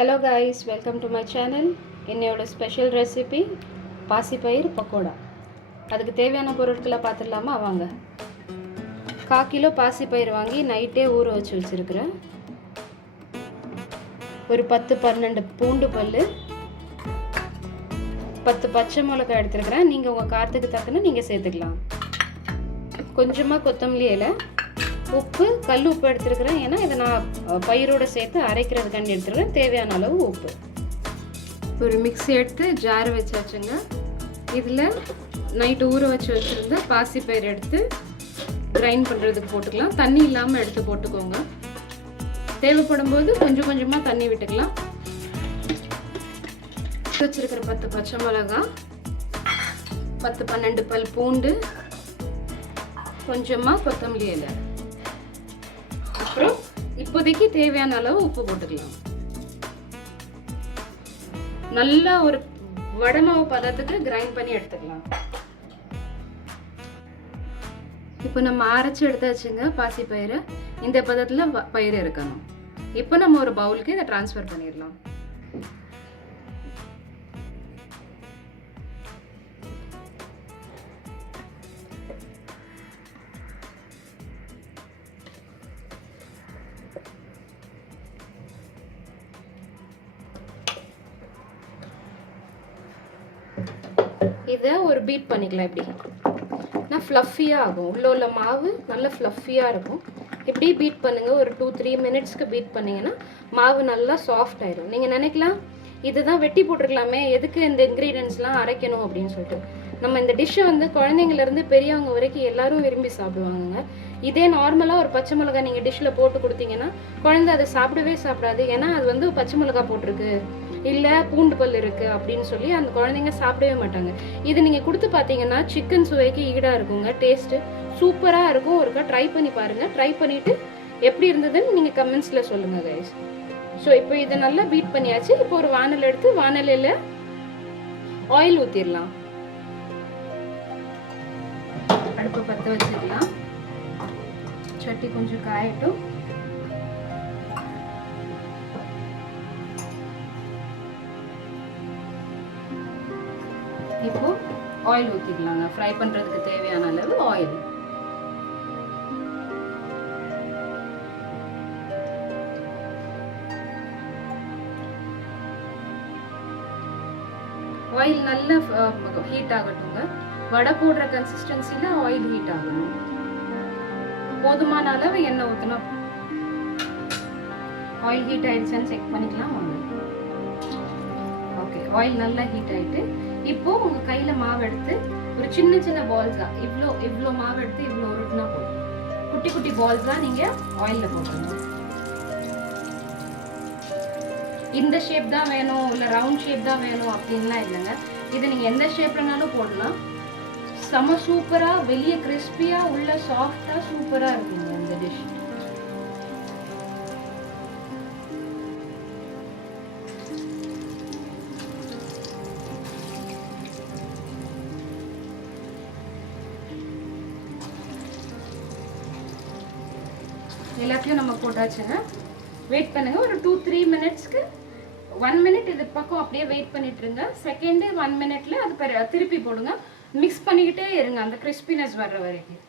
Hello guys, welcome to my channel. இன்னையோட special recipe பாசிப்பயிறு பக்கோடா. அதுக்கு தேவையான பொருட்களை பார்த்துடலாமா? வாங்க. 1/4 கிலோ பாசிப்பயிறு வாங்கி நைட்டே ஊற வச்சு வச்சிருக்கிறேன். ஒரு 10-12 பூண்டு பல்லு, 10 பச்சை மிளகாய் எடுத்துருக்கிறேன். நீங்கள் உங்கள் காரத்துக்கு தக்கன நீங்கள் சேர்த்துக்கலாம். கொஞ்சமாக கொத்தமல்லி இலை, உப்பு, கல் உப்பு எடுத்துருக்கிறேன். ஏன்னா இதை நான் பயிரோடு சேர்த்து அரைக்கிறதுக்காண்டி எடுத்துருக்கிறேன். தேவையான அளவு உப்பு. ஒரு மிக்ஸி எடுத்து ஜார் வச்சாச்சுங்க. இதில் நைட்டு ஊற வச்சு வச்சுருந்த பாசிப்பயிறு எடுத்து கிரைண்ட் பண்ணுறதுக்கு போட்டுக்கலாம். தண்ணி இல்லாமல் எடுத்து போட்டுக்கோங்க. தேவைப்படும் போது கொஞ்சம் கொஞ்சமாக தண்ணி விட்டுக்கலாம். வச்சுருக்கிற 10 பச்சை மிளகாய், 10-12 பல் பூண்டு, கொஞ்சமாக கொத்தமல்லி இலை, அப்புறம் இப்போதைக்கு தேவையான அளவு உப்பு போட்டுக்கலாம். நல்லா ஒரு வடை மாவு பதத்துக்கு கிரைண்ட் பண்ணி எடுத்துக்கலாம். இப்போ நம்ம அரைச்சி எடுத்தாச்சுங்க பாசிப்பயிறு. இந்த பதத்தில் பயிறு இருக்கணும். இப்போ நம்ம ஒரு பவுலுக்கு இதை டிரான்ஸ்ஃபர் பண்ணிடலாம். இதை ஒரு பீட் பண்ணிக்கலாம். இப்படி ஃப்ளஃபியாக ஆகும். உள்ள மாவு நல்லா ஃப்ளஃபியாக இருக்கும். இப்படி பீட் பண்ணுங்கள். ஒரு 2-3 மினிட்ஸ்க்கு பீட் பண்ணிங்கன்னா மாவு நல்லா சாஃப்ட் ஆயிடும். நீங்கள் நினைக்கலாம் இதுதான் வெட்டி போட்டிருக்கலாமே, எதுக்கு இந்த இன்க்ரீடியன்ஸ்லாம் அரைக்கணும் அப்படின்னு சொல்லிட்டு. நம்ம இந்த டிஷ்ஷை வந்து குழந்தைங்கலேருந்து பெரியவங்க வரைக்கும் எல்லாரும் விரும்பி சாப்பிடுவாங்க. இதே நார்மலாக ஒரு பச்சை மிளகாய் நீங்கள் டிஷ்ஷில் போட்டு கொடுத்தீங்கன்னா குழந்தை அதை சாப்பிடவே சாப்பிடாது. ஏன்னா அது வந்து பச்சை மிளகாய் போட்டிருக்கு, இல்லை பூண்டு பல் இருக்குது அப்படின்னு சொல்லி அந்த குழந்தைங்க சாப்பிடவே மாட்டாங்க. இது நீங்கள் கொடுத்து பார்த்தீங்கன்னா சிக்கன் சுவைக்கு ஈடாக இருக்குங்க. டேஸ்ட்டு சூப்பராக இருக்கும். ஒருக்கா ட்ரை பண்ணி பாருங்கள். ட்ரை பண்ணிவிட்டு எப்படி இருந்ததுன்னு நீங்கள் கமெண்ட்ஸில் சொல்லுங்கள் கைஸ். ஸோ இப்போ இதை நல்லா பீட் பண்ணியாச்சு. இப்போ ஒரு வானல் எடுத்து வானலில் ஆயில் ஊற்றிடலாம். அடுப்பை பற்ற வச்சிடலாம். சட்டி கொஞ்சம் காயட்டும். இப்போ ஆயில் ஊற்றிக்கலாங்க. ஃப்ரை பண்ணுறதுக்கு தேவையான அளவு ஆயில். ஆயில் நல்லா ஹீட் ஆகட்டுங்க. வடை போடுற கன்சிஸ்டன்சியில் ஆயில் ஹீட் ஆகணும். போதுமான அளவு எண்ணெய் ஊற்றினா. ஆயில் ஹீட் ஆயிடுச்சான்னு செக் பண்ணிக்கலாம். ஓகே, ஆயில் நல்லா ஹீட் ஆகிட்டு இப்போ உங்கள் கையில் மாவு எடுத்து ஒரு சின்ன சின்ன பால்ஸாக இவ்வளோ மாவு எடுத்து இவ்வளோ உருட்டுனா போதும். குட்டி குட்டி பால்ஸாக நீங்கள் ஆயிலில் போட்டுருங்க. இந்த ஷேப் தான் வேணும், இல்லை ரவுண்ட் ஷேப் தான் வேணும் அப்படின்லாம் இல்லைங்க. இதை நீங்கள் எந்த ஷேப்லனாலும் போடலாம். செம சூப்பராக, வெளியே கிறிஸ்பியாக, உள்ள சாஃப்டாக சூப்பராக இருக்குங்க இந்த டிஷ். எல்லாத்தையும் நம்ம போட்டாச்சுங்க. வெயிட் பண்ணுங்க. ஒரு 2-3 மினிட்ஸ்க்கு 1 மினிட் இது பக்கம் அப்படியே வெயிட் பண்ணிட்டு இருங்க. செகண்ட் 1 மினிட்ல அது திருப்பி போடுங்க. மிக்ஸ் பண்ணிக்கிட்டே இருங்க அந்த கிறிஸ்பினஸ் வர்ற வரைக்கும்.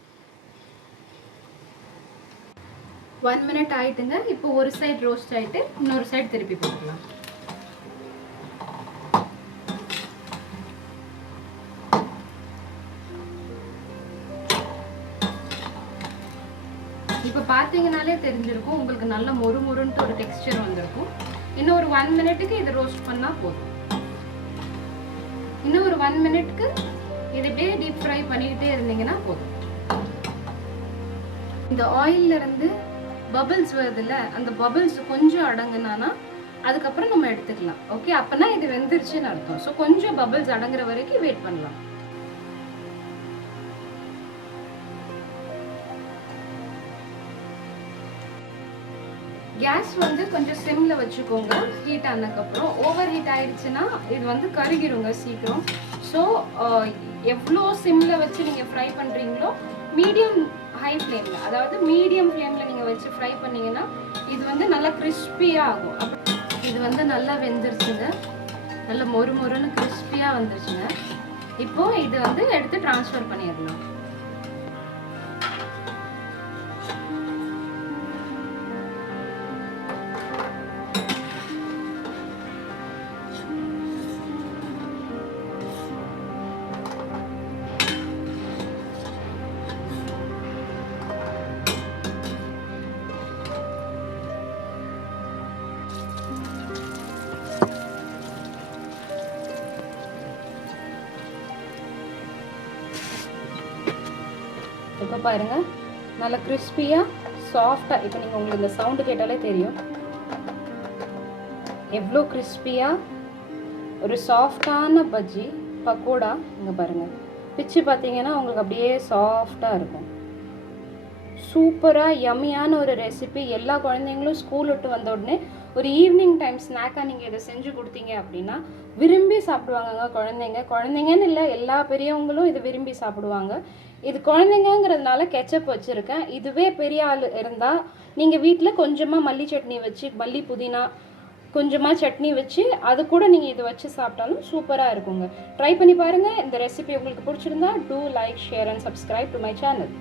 1 மினிட் ஆயிட்டுங்க. இப்போ ஒரு சைடு ரோஸ்ட் ஆயிட்டு இன்னொரு சைடு திருப்பி போட்டுக்கலாம். இப்போ பார்த்தீங்கனாலே தெரிஞ்சிருக்கும் உங்களுக்கு நல்ல மொறுமொறுன்ட்டு ஒரு டெக்ஸ்டர் வந்திருக்கும். இன்னும் ஒரு 1 மினிட்டுக்கு இது ரோஸ்ட் பண்ணால் போதும். இன்னும் ஒரு 1 மினிட்க்கு இது அப்படியே டீப் ஃப்ரை பண்ணிக்கிட்டே இருந்தீங்கன்னா போதும். இந்த ஆயில்ல இருந்து பபிள்ஸ் வருதுல்ல, அந்த பபிள்ஸ் கொஞ்சம் அடங்குனானா அதுக்கப்புறம் நம்ம எடுத்துக்கலாம். ஓகே, அப்பனா இது வெந்துருச்சுன்னு அர்த்தம். ஸோ கொஞ்சம் பபிள்ஸ் அடங்குற வரைக்கும் வெயிட் பண்ணலாம். கேஸ் வந்து கொஞ்சம் சிம்ல வச்சுக்கோங்க. ஹீட் ஆனதுக்கப்புறம் ஓவர் ஹீட் ஆயிடுச்சுன்னா இது வந்து கருகிருங்க சீக்கிரம். ஸோ எவ்வளோ சிம்ல வச்சு நீங்கள் ஃப்ரை பண்ணுறீங்களோ மீடியம் ஹை ஃப்ளேமில், அதாவது மீடியம் ஃப்ளேமில் நீங்கள் வச்சு ஃப்ரை பண்ணிங்கன்னா இது வந்து நல்லா கிறிஸ்பியாக ஆகும். இது வந்து நல்லா வெந்துருச்சுங்க, நல்ல மொறு மொறுன்னு கிறிஸ்பியாக வந்துருச்சுங்க. இப்போ இது வந்து எடுத்து ட்ரான்ஸ்ஃபர் பண்ணிடலாம். இப்போ பாருங்கள் நல்லா கிறிஸ்பியாக சாஃப்டாக, இப்போ நீங்கள் உங்களுக்கு இந்த சவுண்டு கேட்டாலே தெரியும் எவ்வளோ கிறிஸ்பியாக ஒரு சாஃப்டான பஜ்ஜி பக்கோடா. இங்கே பாருங்கள் பிச்சு பார்த்தீங்கன்னா உங்களுக்கு அப்படியே சாஃப்டாக இருக்கும். சூப்பராக யம்மியான ஒரு ரெசிபி. எல்லா குழந்தைங்களும் ஸ்கூல் விட்டு வந்த உடனே ஒரு ஈவினிங் டைம் ஸ்நாக்காக நீங்கள் இதை செஞ்சு கொடுத்தீங்க அப்படின்னா விரும்பி சாப்பிடுவாங்கங்க குழந்தைங்கன்னு இல்லை, எல்லா பெரியவங்களும் இதை விரும்பி சாப்பிடுவாங்க. இது குழந்தைங்கிறதுனால கெச்சப் வச்சுருக்கேன். இதுவே பெரிய ஆள் இருந்தால் நீங்கள் வீட்டில் கொஞ்சமாக மல்லி சட்னி வச்சு, மல்லி புதினா கொஞ்சமாக சட்னி வச்சு அது கூட நீங்கள் இதை வச்சு சாப்பிட்டாலும் சூப்பராக இருக்குங்க. ட்ரை பண்ணி பாருங்கள். இந்த ரெசிபி உங்களுக்கு பிடிச்சிருந்தா do like, share and subscribe to my channel.